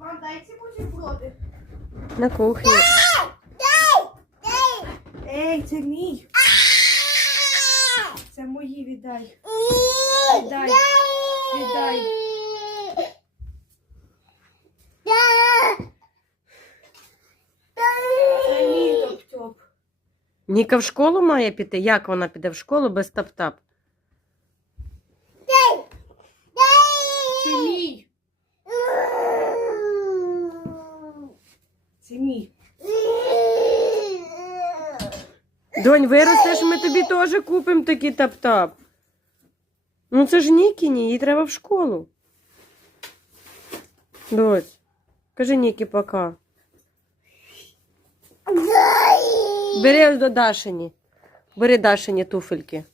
дай ці бутерброди. На кухні. Ей, це мій. Це мої віддай. Віддай. Віддай. Це мій топ-топ. Ніка в школу має піти? Як вона піде в школу без тап-тап? Це мій. Це. Донь, виростеш, ми тобі теж купимо такі тап-тап. Ну це ж Нікіні, їй треба в школу. Дось, кажи Нікі пока. Бери до Дашині. Бери Дашині туфельки.